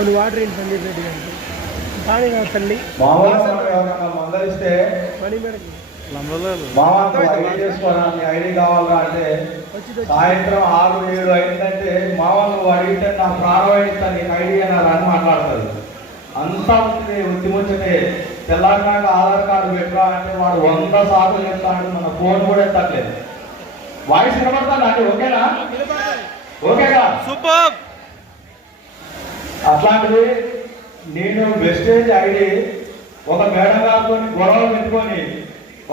కొన్ని వాటర్ ఏంటి సందీప్ రెడ్డి గారికి కానీ నా తల్లి మందలిస్తే పని మేడకి చేసుకోవడానికి ఐడి కావాలా అంటే సాయంత్రం 6, 7 అయిందంటే మామూలు అడిగితే నా ప్రాణం ఇస్తాను నీకు ఐడి అని మాట్లాడతారు. అంతా ఉత్తిముచ్చటే తెలంగాణ ఆధార్ కార్డు పెట్టరా అంటే వాడు 100 సార్లు చెప్తాడు. మన ఫోన్ కూడా ఎత్తట్లేదు. వాయిస్ వినబడతాను అండి. ఓకేనా? ఓకేగా? సూపర్. అట్లాంటిది నేను వెస్టేజ్ ఐడి ఒక మేడం గారితో గొడవ పెట్టుకొని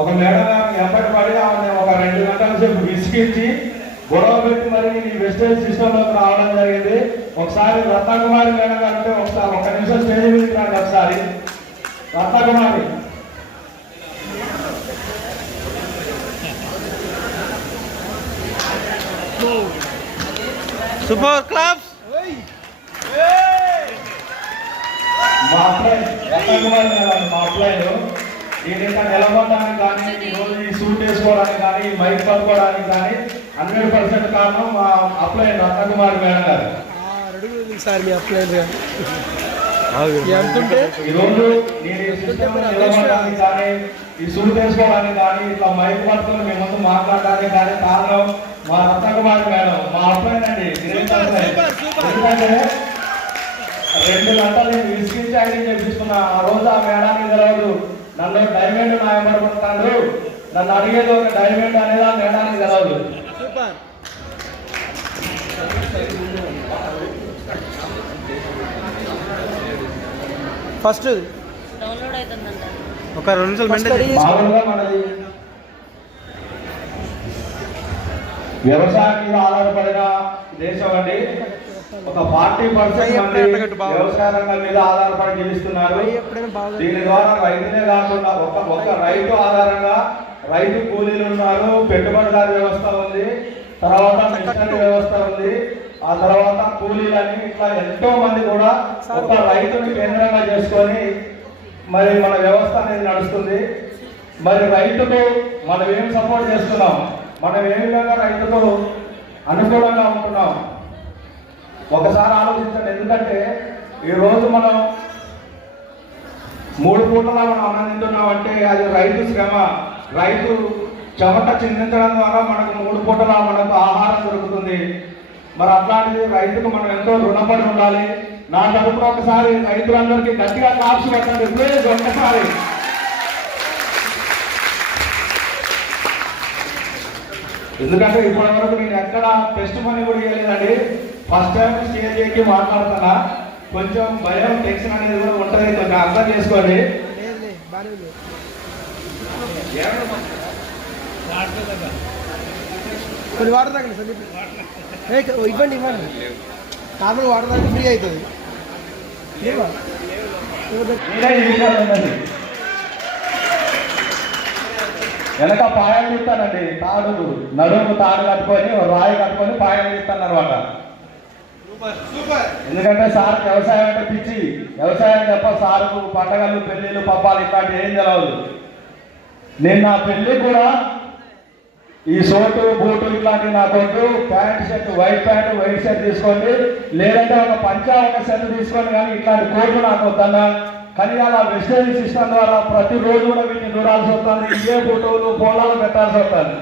ఒక మేడం గారిని ఎంబడి పడి ఆమె ఒక 2 గంటల సేపు విసిగించి గొడవ పెట్టి మరి నేను వెస్టేజ్ సిస్టంలోకి రావడం జరిగింది. ఒకసారి రత్నకుమారి మేడం గారు అంటే ఒకసారి 1 నిమిషం స్టేజ్ మీద రండి. ఒకసారి రత్నకుమారి. Super claps. మా అప్లైన్ రత్నకుమారి మేడం మా అప్లైన్ నేను ఇంకా నిలబడడానికి కానీ ఈరోజు ఈ సూట్ వేసుకోవడానికి కానీ ఈ మైక్ పట్టుకోవడానికి కానీ 100% కారణం మా అప్లైన్ రత్నకుమారి మేడం గారు. సార్ మీ అప్లైన్ ఈరోజు నేను నిలబడడానికి కానీ ఈ సూట్ వేసుకోవడానికి కానీ ఇట్లా మైక్ పట్టుకుని మీ ముందు మాట్లాడడానికి కానీ కారణం మా రత్నకుమారి మేడం మా అప్లైన్ అండి. ఎందుకంటే 2 గంటలు నేను విసిగించి ఐడి చేపించుకున్నా. ఆ రోజు ఆ మేడానికి తెలవదు. నన్ను డైమండ్ నాయబడుకుంటాడు. నన్ను అడిగేది ఒక డైమండ్ అనేది ఆ మేడానికి తెలవదు. ఫస్ట్ ఒక 2 నిమిషాలు మామూలుగా మనది వ్యవసాయం మీద ఆధారపడిన దేశం అండి. ఒక 40% మంది వ్యవసాయ రంగం మీద ఆధారపడి జీవిస్తున్నారు. దీని ద్వారా రైతులే కాకుండా ఒక రైతు ఆధారంగా రైతు కూలీలు ఉన్నారు, పెట్టుబడిదారు వ్యవస్థ ఉంది, తర్వాత మిషనరీ వ్యవస్థ ఉంది, ఆ తర్వాత కూలీలని ఇట్లా ఎంతో మంది కూడా ఒక రైతుని కేంద్రంగా చేసుకొని మరి మన వ్యవస్థ అనేది నడుస్తుంది. మరి రైతుకు మనం ఏం సపోర్ట్ చేస్తున్నాం, మనం ఏ విధంగా రైతుకు అనుకూలంగా ఉంటున్నాం ఒకసారి ఆలోచించండి. ఎందుకంటే ఈరోజు మనం 3 పూటలా మనం అన్నం తింటున్నాం అంటే అది రైతు శ్రమ, రైతు చెమట చిందించడం ద్వారా మనకు 3 పూటలా మనకు ఆహారం దొరుకుతుంది. మరి అట్లాంటిది రైతుకు మనం ఎంతో రుణపడి ఉండాలి. నా తరపున ఒకసారి రైతులందరికీ గట్టిగా కాప్స్ పెట్టండి ప్లీజ్ ఒక్కసారి. ఎందుకంటే ఇప్పటి వరకు నేను ఎక్కడ టెస్ట్ మనీ కూడా ఇవ్వలేదండి. ఫస్ట్ టైం స్టేజ్ ఎక్కి మాట్లాడుతున్నా. కొంచెం భయం టెన్షన్ అనేది కూడా ఉంటుంది, కొంచెం అర్థం చేసుకోండి. కొన్ని వాటర్ తాగండి సందీప్. ఇవ్వండి నార్మల్ వాటర్ తాగితే ఫ్రీ అవుతుంది. వెనక పాయాలు ఇస్తానండి. తాడు నడుము తాడు కట్టుకొని రాయి కట్టుకొని పాయాలు ఇస్తాను అనమాట. ఎందుకంటే సార్ వ్యవసాయం అంటే పిచ్చి. వ్యవసాయం తప్ప సార్కు పండగలు, పెళ్లిళ్ళు, పబ్బాలు ఇట్లాంటివి ఏం తెలవదు. నేను నా పెళ్లి కూడా ఈ సోటు బూటు ఇట్లాంటివి నాకొద్దు. Pant shirt, white pant white shirt తీసుకోండి, లేదంటే ఒక పంచా ఒక షర్ట్ తీసుకోండి, కానీ ఇట్లాంటి కోట్లు నాకు వద్దన్నా. కానీ అలా వెస్టేజ్ సిస్టమ్ ద్వారా ప్రతిరోజు కూడా వీటిని దూరాల్సి వస్తుంది. ఇవే ఫోటోలు పొలాలు పెట్టాల్సి వస్తుంది.